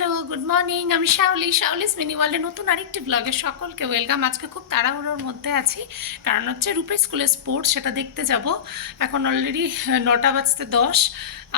Hello, good morning. আমি শাওলিস mini ওয়ার্ল্ডের নতুন আরেকটি ব্লগে সকলকে ওয়েলকাম। আজকে খুব তাড়াহুড়োর মধ্যে আছি, কারণ হচ্ছে রূপের স্কুলে স্পোর্টস, সেটা দেখতে যাব। এখন অলরেডি 9:10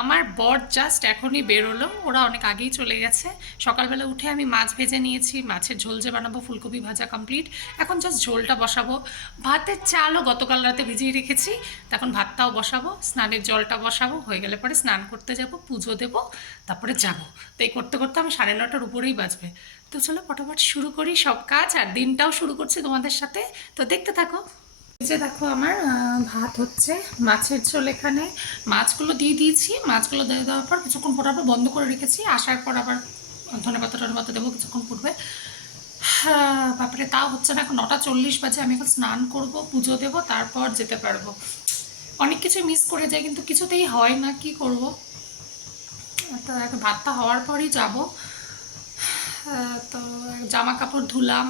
আমার বর জাস্ট এখনই বেরোলো, ওরা অনেক আগেই চলে গেছে। সকালবেলা উঠে আমি মাছ ভেজে নিয়েছি, মাছের ঝোল যে বানাবো, ফুলকপি ভাজা কমপ্লিট। এখন জাস্ট ঝোলটা বসাবো। ভাতের চালও গতকাল রাতে ভিজিয়ে রেখেছি, তখন ভাতটাও বসাবো, স্নানের জলটা বসাবো, হয়ে গেলে পরে স্নান করতে যাব, পুজো দেবো, তারপরে যাবো। তো এই করতে করতে আমি 9:30টার উপরেই বাজবে। তো চলো ফটাফট শুরু করি সব কাজ, আর দিনটাও শুরু করছি তোমাদের সাথে, তো দেখতে থাকো। এই যে দেখো আমার ভাত হচ্ছে, মাছের ঝোল। এখানে মাছগুলো দিয়ে দিয়েছি, মাছগুলো দিয়ে দেওয়ার পর কিছুক্ষণ পর আবার বন্ধ করে রেখেছি, আসার পর আবার ধনেপাতা টনেপাতা দেবো, কিছুক্ষণ পড়বে। বাপরে, তাও হচ্ছে না, এখন 9:40 বাজে। আমি এখন স্নান করব, পুজো দেবো, তারপর যেতে পারবো। অনেক কিছু মিস করে যাই, কিন্তু কিছুতেই হয় না, কি করব। তো এখন ভাতটা হওয়ার পরই যাব। তো জামা কাপড় ধুলাম,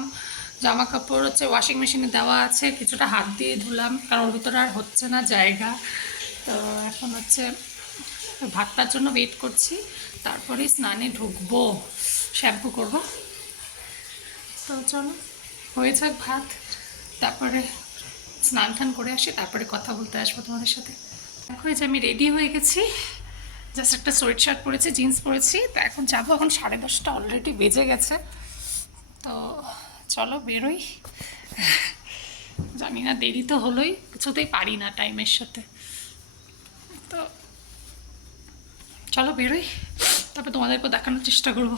জামা কাপড় হচ্ছে ওয়াশিং মেশিনে দেওয়া আছে, কিছুটা হাত দিয়ে ধুলাম, কারণ ওর ভিতরে আর হচ্ছে না জায়গা। তো এখন হচ্ছে ভাতটার জন্য ওয়েট করছি, তারপরে স্নানে ঢুকবো, শ্যাম্পু করব। তো চলো, হয়ে যাক ভাত, তারপরে স্নান টান করে আসি, তারপরে কথা বলতে আসবো তোমাদের সাথে। দেখো, এই যে আমি রেডি হয়ে গেছি, জাস্ট একটা সোয়েট শার্ট পরেছি, জিন্স পরেছি। তো এখন যাবো, এখন 10:30 অলরেডি বেজে গেছে। তো চলো বেরোই। জানি না, দেরি তো হলোই, কিছুতেই পারি না টাইমের সাথে। তো চলো বেরোই, তারপর তোমাদেরকেও দেখানোর চেষ্টা করবো।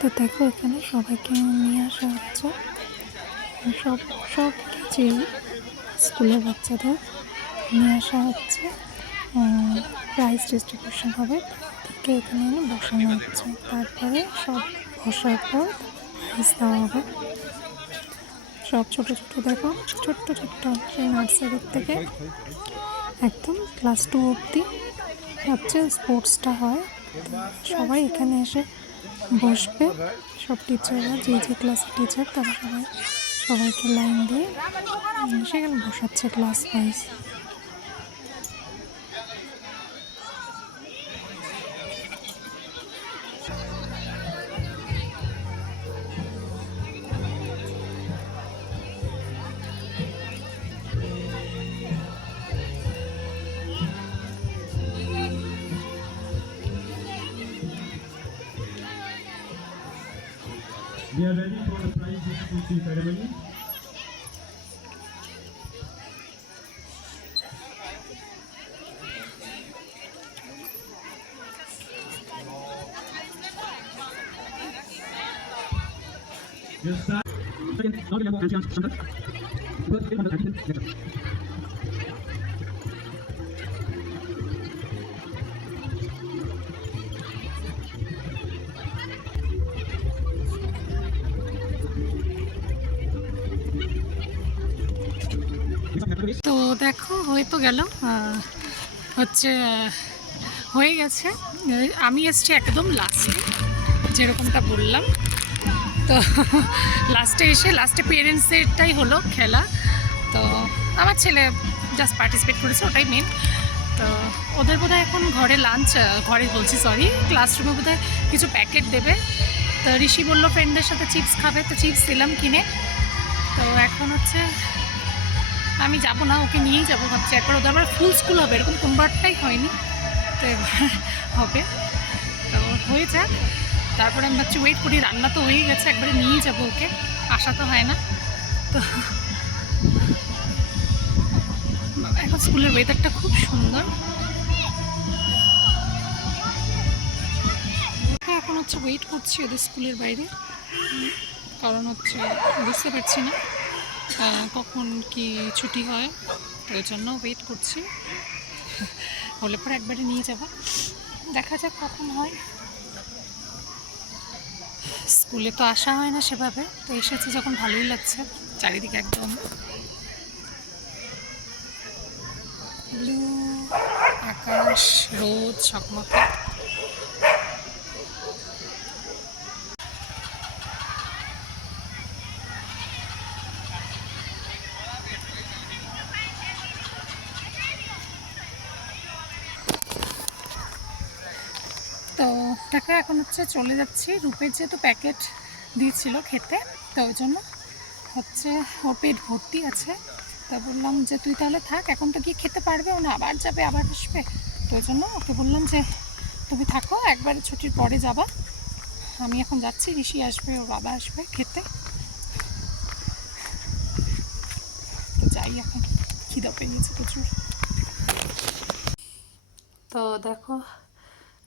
তো দেখো, এখানে সবাইকে নিয়ে আসা হচ্ছে, সব সব কিছুই স্কুলের বাচ্চাদের নিয়ে আসা হচ্ছে। প্রাইজ ডিস্ট্রিবিউশন হবে, তাদেরকে এখানে এনে বসানো হচ্ছে, তারপরে সব বসার পর প্রাইজ দেওয়া হবে। সব ছোট ছোট, দেখো ছোট্ট ছোট্ট, সেই নার্সারির থেকে একদম ক্লাস 2 অবধি হচ্ছে স্পোর্টসটা হয়। সবাই এখানে এসে বসবে, সব টিচাররা, যে যে ক্লাসের টিচার, তারা সবাইকে লাইন দিয়ে সেখানে বসাচ্ছে class wise. We are ready for the prize distribution ceremony. We'll start. Second, not level and chance under. Good, get on the action. তো দেখো হয়ে তো গেল হচ্ছে হয়ে গেছে। আমি এসছি একদম লাস্টে, যেরকমটা বললাম। তো লাস্টে এসে লাস্টে পেরেন্টসেরটাই হলো খেলা। তো আমার ছেলে জাস্ট পার্টিসিপেট করেছে, ওটাই মেন। তো ওদের বোধহয় এখন ঘরে লাঞ্চ, ঘরে বলছি সরি, ক্লাসরুমে বোধহয় কিছু প্যাকেট দেবে। তো ঋষি বললো ফ্রেন্ডদের সাথে চিপস খাবে, তো চিপস দিলাম কিনে। তো এখন হচ্ছে আমি যাব না, ওকে নিয়েই যাবো ভাবছি। একবার ওদের আবার ফুল স্কুল হবে, এরকম কোনবারটাই হয়নি, তো এবার হবে। তো হয়ে যাক, তারপরে আমি ভাবছি ওয়েট করি। রান্না তো হয়েই গেছে, একবারে নিয়েই যাবো ওকে, আসা তো হয় না। তো এখন স্কুলের ওয়েদারটা খুব সুন্দর। হ্যাঁ, এখন হচ্ছে ওয়েট করছি ওদের স্কুলের বাইরে, কারণ হচ্ছে বুঝতে পারছি না কখন কি ছুটি হয়, তো ওই জন্য ওয়েট করছি। হলে পরে একবারে নিয়ে যাব, দেখা যাক কখন হয়। স্কুলে তো আসা হয় না সেভাবে, তো এসেছি যখন ভালোই লাগছে। চারিদিকে একদম ব্লু আকাশ, রোদ ঝকমকে। তো দেখো এখন হচ্ছে চলে যাচ্ছি। রূপের যেহেতু প্যাকেট দিয়েছিল খেতে, তো ওই জন্য হচ্ছে ওর পেট ভর্তি আছে। তা বললাম যে তুই তাহলে থাক, এখন তো গিয়ে খেতে পারবে, ও না আবার যাবে আবার আসবে। তো ওই জন্য ওকে বললাম যে তুমি থাকো, একবারে ছুটির পরে যাবা। আমি এখন যাচ্ছি, ঋষি আসবে, ওর বাবা আসবে খেতে। তো যাই, এখন খিদা পেয়ে গেছে প্রচুর। তো দেখো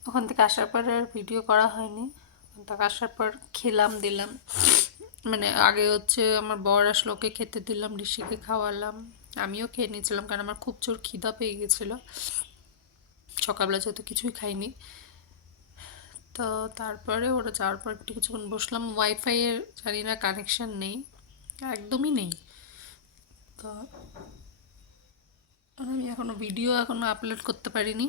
ওখান থেকে আসার পর আর ভিডিও করা হয়নি। ওখান থেকে আসার পর খেলাম দিলাম, মানে আগে হচ্ছে আমার বর আসলো, ওকে খেতে দিলাম, ঋষিকে খাওয়ালাম, আমিও খেয়ে নিয়েছিলাম, কারণ আমার খুব জোর খিদা পেয়ে গেছিলো সকালবেলা, যেহেতু কিছুই খাইনি। তো তারপরে ওরা যাওয়ার পর একটু কিছুক্ষণ বসলাম। ওয়াইফাইয়ের জানি না কানেকশান নেই, একদমই নেই। তো আমি এখনও ভিডিও আপলোড করতে পারিনি।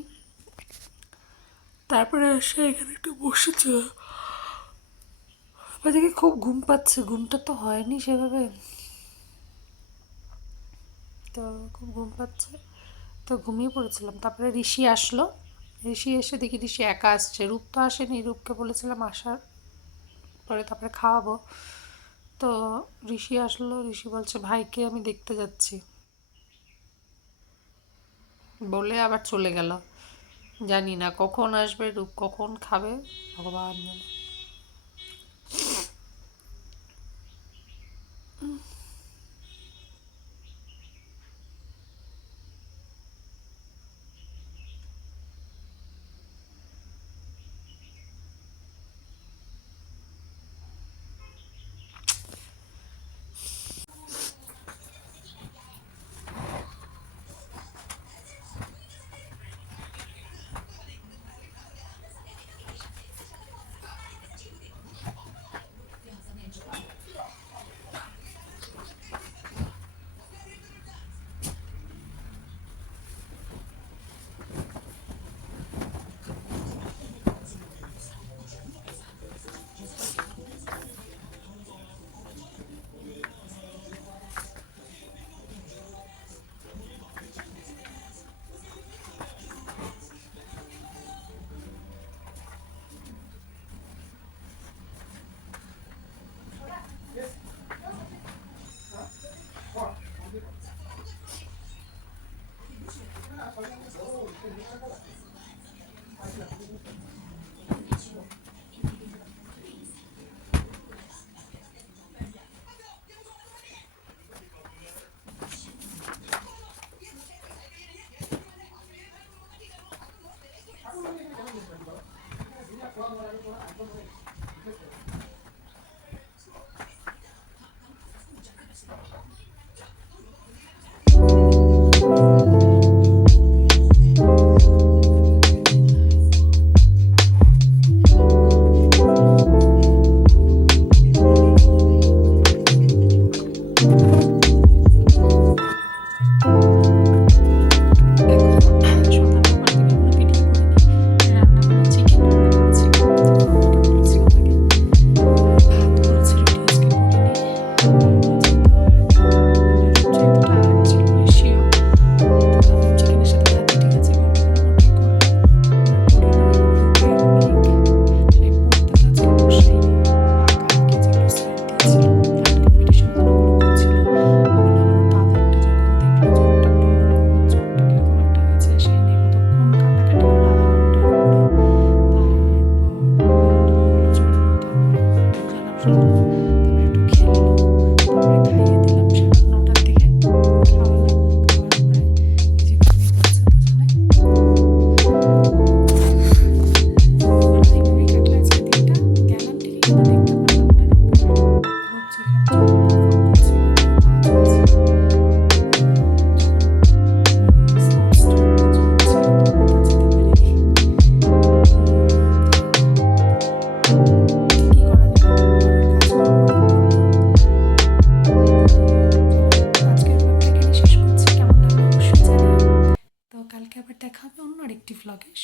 তারপরে এসে এখানে একটু বসেছিলাম। ওদিকে খুব ঘুম পাচ্ছে, ঘুমটা তো হয়নি সেভাবে, তো খুব ঘুম পাচ্ছে, তো ঘুমিয়ে পড়েছিলাম। তারপরে ঋষি আসলো, ঋষি এসে দেখি ঋষি একা আসছে, রূপ তো আসেনি। রূপকে বলেছিলাম আসার পরে তারপরে খাওয়াবো। তো ঋষি আসলো, ঋষি বলছে ভাইকে আমি দেখতে যাচ্ছি, বলে আবার চলে গেল। জানি না কখন আসবে, রূপ কখন খাবে, ভগবান জানে।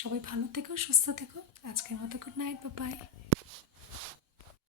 সবাই ভালো থেকো, সুস্থ থেকো।